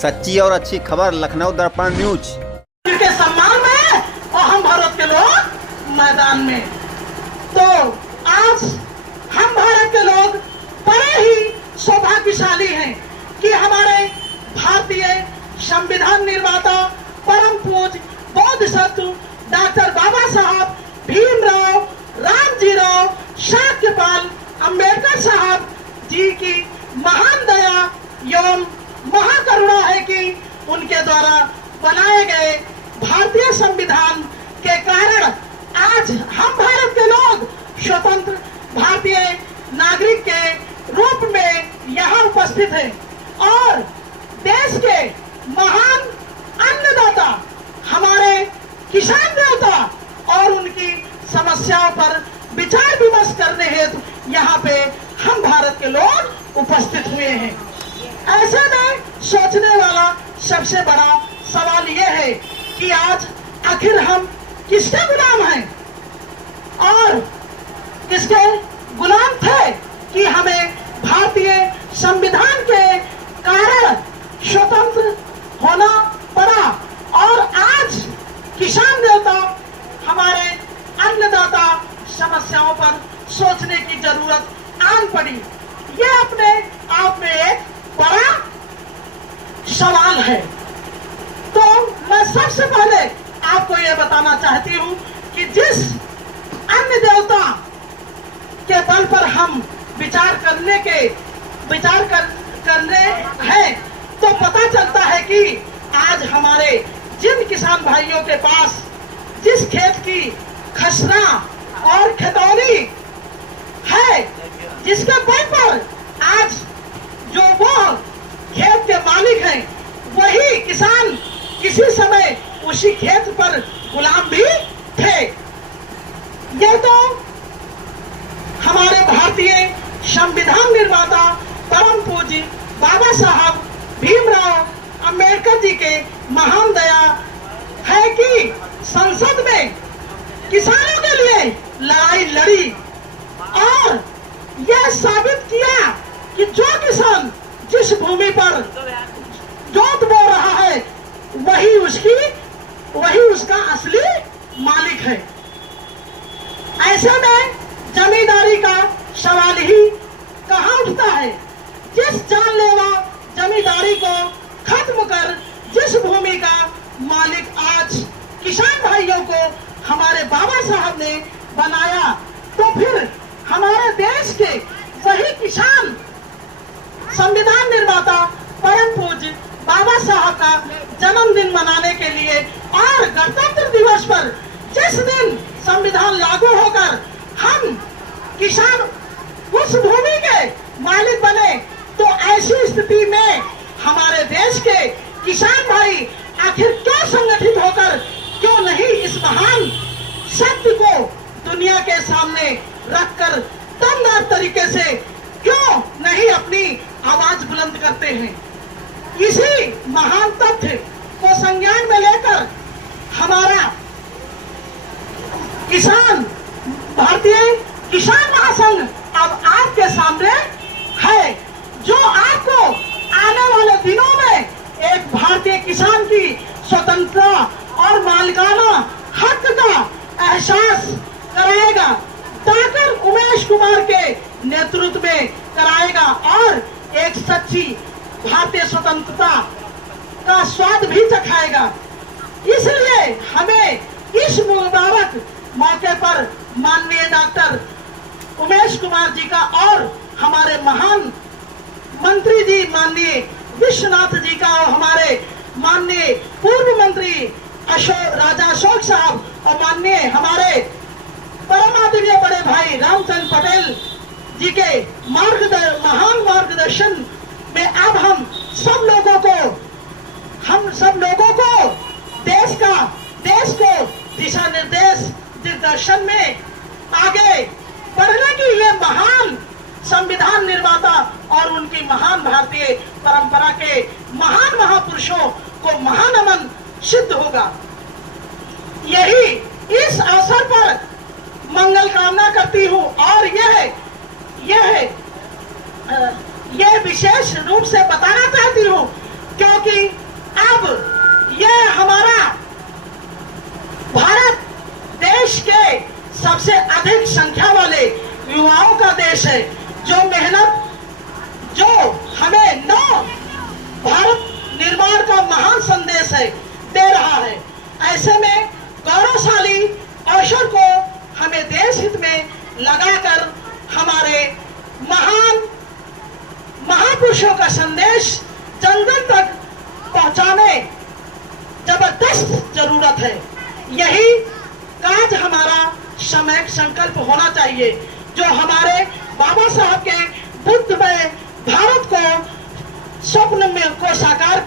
सच्ची और अच्छी खबर लखनऊ दर्पण न्यूज के सम्मान में और हम भारत के लोग मैदान में। तो आज हम भारत के लोग बड़े ही सौभाग्यशाली हैं कि हमारे भारतीय संविधान निर्माता परम पूज्य बोधिसत्व डॉक्टर बाबा साहब भीमराव रामजीराव शाक्यपाल अंबेडकर साहब जी की महान दया एवं महाकरुणा है कि उनके द्वारा बनाए गए भारतीय संविधान के कारण आज हम भारत के लोग स्वतंत्र भारतीय नागरिक के रूप में यहाँ उपस्थित हैं और देश के महान अन्नदाता हमारे किसान देवता और उनकी समस्याओं पर विचार विमर्श करने हेतु यहाँ पे हम भारत के लोग उपस्थित हुए हैं। ऐसे में सोचने वाला सबसे बड़ा सवाल यह है कि आज आखिर हम किसके गुलाम हैं और किसके गुलाम थे कि हमें भारतीय संविधान के कारण स्वतंत्र होना पड़ा और आज किसान देवता हमारे अन्नदाता समस्याओं पर सोचने की जरूरत आन पड़ी। यह अपने आप में एक बड़ा सवाल है। तो मैं सबसे पहले आपको यह बताना चाहती हूं कि जिस अन्य देवता के बल पर हम विचार करने हैं तो पता चलता है कि आज हमारे जिन किसान भाइयों के पास जिस खेत की खसरा और खतौनी है जिसके बल पर आज जो वो खेत के मालिक हैं वही किसान किसी समय उसी खेत पर गुलाम भी थे। ये तो हमारे भारतीय संविधान निर्माता परम पूज्य बाबा साहब भीमराव अंबेडकर जी के महान दया है कि संसद में किसानों के लिए लड़ाई लड़ी और यह साबित किया कि जो किसान जिस भूमि पर जोत बो रहा है वही उसका असली मालिक है। ऐसे में जमींदारी का सवाल ही कहां उठता है। जिस जानलेवा जमींदारी को खत्म कर जिस भूमि का मालिक आज किसान भाइयों को हमारे बाबा साहब ने बनाया तो फिर हमारे देश के वही किसान संविधान निर्माता परम पूज्य बाबा साहब का जन्मदिन मनाने के लिए और गणतंत्र दिवस पर जिस दिन संविधान लागू होकर हम किसान उस भूमि के मालिक बने तो ऐसी स्थिति में हमारे देश के किसान भाई आखिर क्यों संगठित होकर क्यों नहीं इस महान सत्य को दुनिया के सामने रखकर दमदार तरीके से क्यों नहीं अपनी आवाज बुलंद करते हैं। इसी महान तथ्य को संज्ञान में लेकर हमारा किसान भारतीय किसान महासंघ अब आपके सामने है जो आपको आने वाले दिनों में एक भारतीय किसान की स्वतंत्रता और मालिकाना हक का एहसास कराएगा। डॉक्टर उमेश कुमार के नेतृत्व में कराएगा और एक सच्ची भारतीय स्वतंत्रता का स्वाद भी चखाएगा। इसलिए हमें इस मुबारक मौके पर माननीय डॉक्टर उमेश कुमार जी का और हमारे महान मंत्री जी माननीय विश्वनाथ जी का और हमारे माननीय पूर्व मंत्री राजा अशोक साहब और माननीय हमारे परमादरणीय बड़े भाई रामचंद्र पटेल जी के महान मार्गदर्शन में अब हम सब लोगों को देश को दिशा निर्देशन में आगे बढ़ने की ये महान संविधान निर्माता और उनकी महान भारतीय परंपरा के महान महापुरुषों को महानमन सिद्ध होगा। यही इस अवसर पर मंगल कामना करती हूँ और यह विशेष रूप से बताना चाहती हूँ क्योंकि बात है। यही आज हमारा सामूहिक संकल्प होना चाहिए, जो हमारे बाबा साहब के बुद्धमय भारत को स्वप्न में को साकार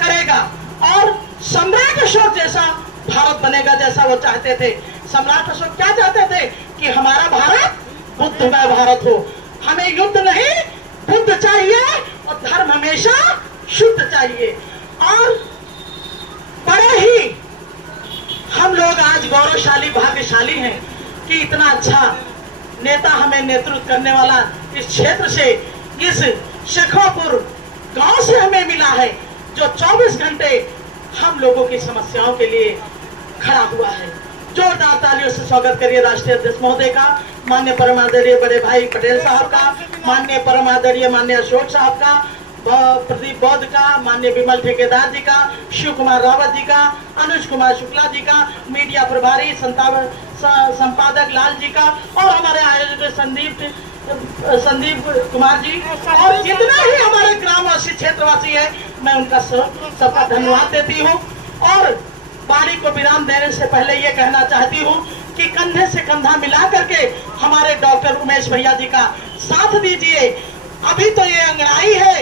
करेगा और सम्राट अशोक जैसा भारत बनेगा, जैसा वो चाहते थे। सम्राट अशोक क्या चाहते थे कि हमारा भारत बुद्धमय भारत हो, हमें युद्ध नहीं बुद्ध चाहिए और धर्म हमेशा शुद्ध चाहिए। और बड़े ही हम लोग आज गौरवशाली भाग्यशाली हैं कि इतना अच्छा नेता हमें नेतृत्व करने वाला इस क्षेत्र से, इस शेखोपुर गांव से हमें मिला है, जो 24 घंटे हम लोगों की समस्याओं के लिए खड़ा हुआ है। जोरदार तालियों से स्वागत करिए राष्ट्रीय अध्यक्ष महोदय का, माननीय परमादरणीय बड़े भाई पटेल साहब का, माननीय परमादरणीय माननीय अशोक साहब का, प्रदीप बौद्ध का, माननीय विमल ठेकेदार जी का, शिव कुमार रावत जी का, अनुज कुमार शुक्ला जी का, मीडिया प्रभारी संपादक लाल जी का, और हमारे आयोजक संदीप कुमार जी, और जितना ही हमारे ग्रामवासी क्षेत्रवासी है, मैं उनका सबका धन्यवाद देती हूँ। और वाणी को विराम देने से पहले ये कहना चाहती हूँ कि कंधे से कंधा मिला करके हमारे डॉक्टर उमेश भैया जी का साथ दीजिए। अभी तो ये अंगड़ाई है,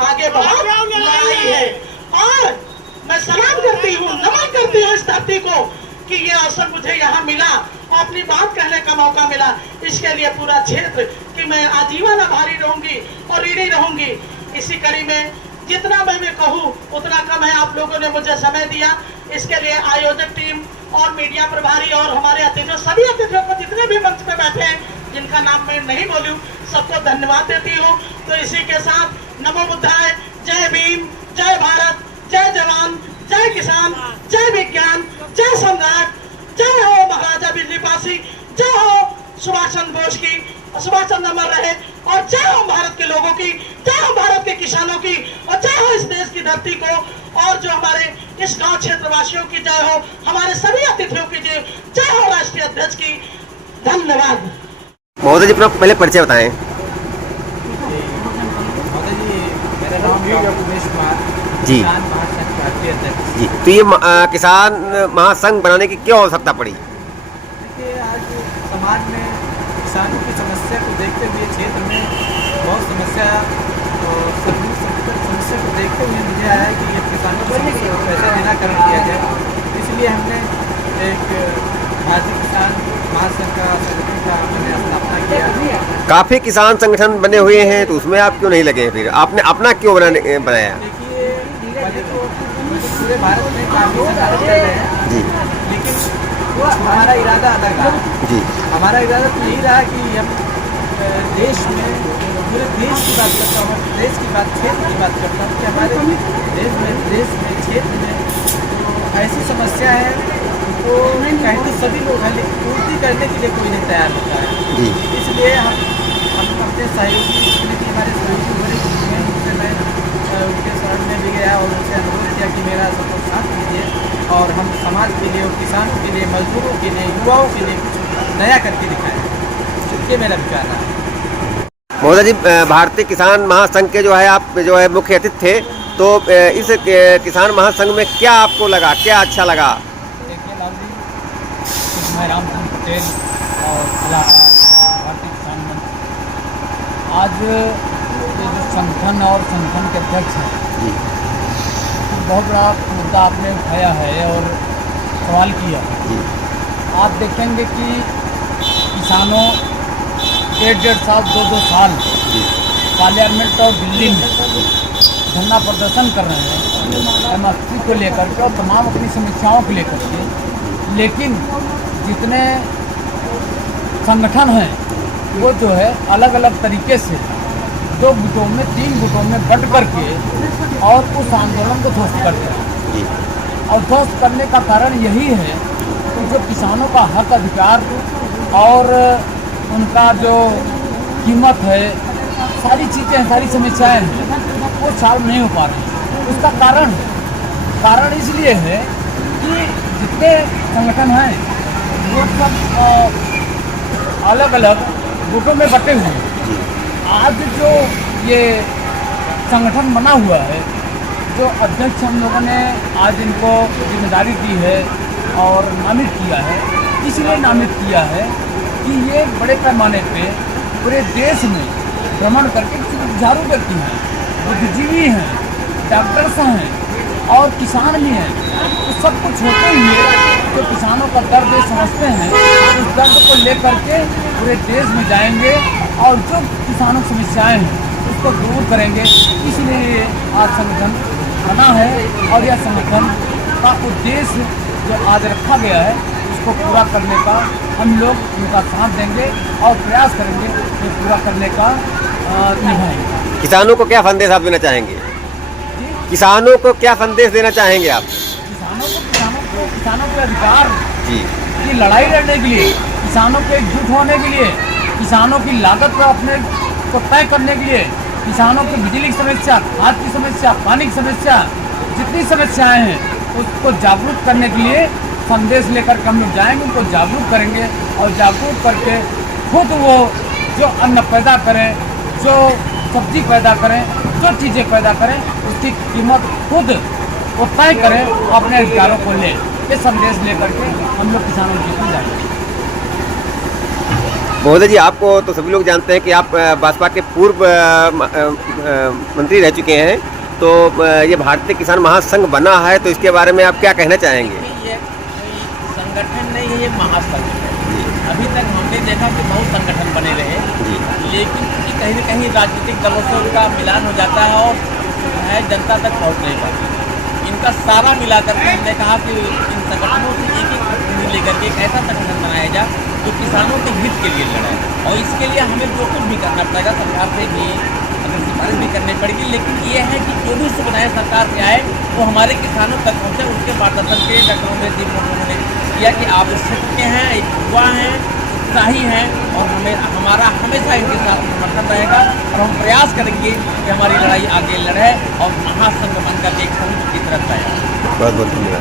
आगे बहुत लड़ाई है। और मैं सलाम करती हूँ, नमन करती हूँ इस धरती को कि ये अवसर मुझे यहाँ मिला और अपनी बात कहने का मौका मिला। इसके लिए पूरा क्षेत्र कि मैं आजीवन आभारी रहूंगी और ऋणी रहूंगी। इसी कड़ी में जितना मैं कहूँ उतना कम है। आप लोगों ने मुझे समय दिया, इसके लिए आयोजक टीम और मीडिया प्रभारी और हमारे अतिथियों, सभी अतिथियों को, जितने भी मंच पे बैठे हैं जिनका नाम मैं नहीं बोलूं, सबको धन्यवाद देती हूँ। तो इसी के साथ नमो बुद्धाय, जय भीम, जय भारत, जय जवान, जय किसान, जय विज्ञान, जय सम्राट, जय हो महाराजा बिजली पासी, जय हो सुभाष चंद्र बोस की, सुभाष चंद्र अमर रहे, और जय हो भारत के लोगों की, जय हो भारत के किसानों की, और जय हो इस देश की धरती को, और जो हमारे इस गांव क्षेत्रवासियों की जय हो, हमारे सभी अतिथियों की जय हो, राष्ट्रीय अध्यक्ष की। धन्यवाद। महोदय जी अपना पहले परिचय बताएं। महोदय जी, मेरा नाम डॉक्टर उमेश कुमार जी। किसान महासंघ राष्ट्रीय अध्यक्ष जी, तो ये किसान महासंघ बनाने की क्यों आवश्यकता पड़ी? देखिए, आज समाज में किसानों की समस्या को देखते हुए क्षेत्र में बहुत समस्या और सभी समस्या को देखते हुए मुझे आया कि ये किसानों की समस्या को कैसे निराकरण किया जाए। इसलिए हमने एक भारतीय किसान महासंघ का संगठन का हमने स्थापना किया। काफी किसान संगठन बने हुए हैं, तो उसमें आप क्यों नहीं लगे? फिर आपने अपना क्यों बनाया? देखिए, पहले तो पूरे भारत में काफ़ी संगठन चल रहे हैं जी लेकिन हमारा इरादा अलग रहा। जी। हमारा इरादा तो यही रहा कि हम देश में, पूरे देश की बात करता हूँ, देश की बात, क्षेत्र की बात करता हूँ कि हमारे देश में क्षेत्र में तो ऐसी समस्या है तो कहते सभी लोग हैं, लेकिन पूर्ति करने के लिए कोई नहीं तैयार होता है। जी। इसलिए हम अपने सहयोगी, जितने भी हमारे सहयोगी वरिष्ठ हैं, उनसे मैं उनके शरण में भी गया और उनसे अनुरोध किया कि मेरा सपोर्ट साथ कीजिए और हम समाज के लिए और किसानों के लिए, मजदूरों के लिए, युवाओं के लिए कुछ नया करके दिखाएं। ये मेरा विचार रहा। महोदय जी, भारतीय किसान महासंघ के जो है आप जो है मुख्य अतिथि थे, तो इस किसान महासंघ में क्या आपको लगा, क्या अच्छा लगा? देखिए लाल जी, मैं रामचंद्र पटेल और भारतीय किसान मंच, आज ये जो संगठन और संगठन के अध्यक्ष हैं, बहुत बड़ा मुद्दा आपने उठाया है और सवाल किया है। आप देखेंगे कि किसानों 1.5 साल 2-2 साल पार्लियामेंट और दिल्ली में धरना प्रदर्शन कर रहे हैं एमएसपी को लेकर के और तमाम अपनी समस्याओं को लेकर के, लेकिन जितने संगठन हैं वो जो है अलग अलग तरीके से 2 गुटों में, 3 गुटों में बंट करके और उस आंदोलन को ध्वस्त करते हैं। और ध्वस्त करने का कारण यही है कि जो किसानों का हक अधिकार और उनका जो कीमत है, सारी चीज़ें, सारी समस्याएं हैं, वो सॉल्व नहीं हो पा रही। उसका कारण इसलिए है कि जितने संगठन हैं वो सब अलग अलग गुटों में बटे हुए हैं। आज जो ये संगठन बना हुआ है जो अध्यक्ष हम लोगों ने आज इनको जिम्मेदारी दी है और नामित किया है, इसलिए नामित किया है कि ये बड़े पैमाने पे पूरे देश में भ्रमण करके जुझारू व्यक्ति हैं, बुद्धिजीवी हैं, डॉक्टर्स हैं और किसान भी हैं। तो सब कुछ होते हुए जो किसानों का दर्द समझते हैं, उस दर्द को लेकर के पूरे देश में जाएंगे और जो किसानों की समस्याएं हैं उसको दूर करेंगे। इसलिए आज संगठन बना है और यह संगठन का उद्देश्य जो आज रखा गया है उसको पूरा करने का हम लोग उनका साथ देंगे और प्रयास करेंगे कि पूरा करने का निभाएंगे। किसानों को क्या संदेश आप देना चाहेंगे? किसानों को क्या संदेश देना चाहेंगे आप? किसानों के अधिकार जी की लड़ाई लड़ने के लिए, किसानों के एकजुट होने के लिए, किसानों की लागत को अपने को तय करने के लिए, किसानों की बिजली की समस्या, खाद की समस्या, पानी की समस्या, जितनी समस्याएं हैं उसको जागरूक करने के लिए संदेश लेकर के हम लोग जाएंगे, उनको जागरूक करेंगे और जागरूक करके खुद वो जो अन्न पैदा करें, जो सब्जी पैदा करें, जो चीज़ें पैदा करें उसकी कीमत खुद वो तय करें, अपने अधिकारों को लें। ये संदेश लेकर के हम लोग किसानों के बीच जाएंगे। महोदय जी, आपको तो सभी लोग जानते हैं कि आप भाजपा के पूर्व मंत्री रह चुके हैं, तो ये भारतीय किसान महासंघ बना है, तो इसके बारे में आप क्या कहना चाहेंगे? ये कोई संगठन नहीं है, ये महासंघ है। अभी तक हमने देखा कि बहुत संगठन बने रहे, लेकिन क्योंकि कहीं न कहीं राजनीतिक दलों से उनका मिलान हो जाता है और है जनता तक पहुँच नहीं पाती। इनका सारा मिलाकर के हमने कहा कि इन संगठनों से एक प्रतिनिधि लेकर के एक ऐसा संगठन बनाया जाए जो किसानों के हित के लिए लड़े, और इसके लिए हमें जो कुछ भी करना पड़ेगा, सरकार से भी अगर सिफारिश भी करनी पड़ेगी, लेकिन ये है कि जो भी उससे बनाए सरकार से आए वो हमारे किसानों तक पहुँचे। उसके मार्गदर्शन के डॉक्टरों ने जी उन्होंने किया कि आप इस क्षेत्र के हैं, एक युवा हैं, उत्साही हैं और हमारा हमेशा इनके साथ समर्थन रहेगा और हम प्रयास करेंगे कि हमारी लड़ाई आगे लड़े और महासंघ बनकर एक संघ की तरफ जाए। बहुत बहुत धन्यवाद।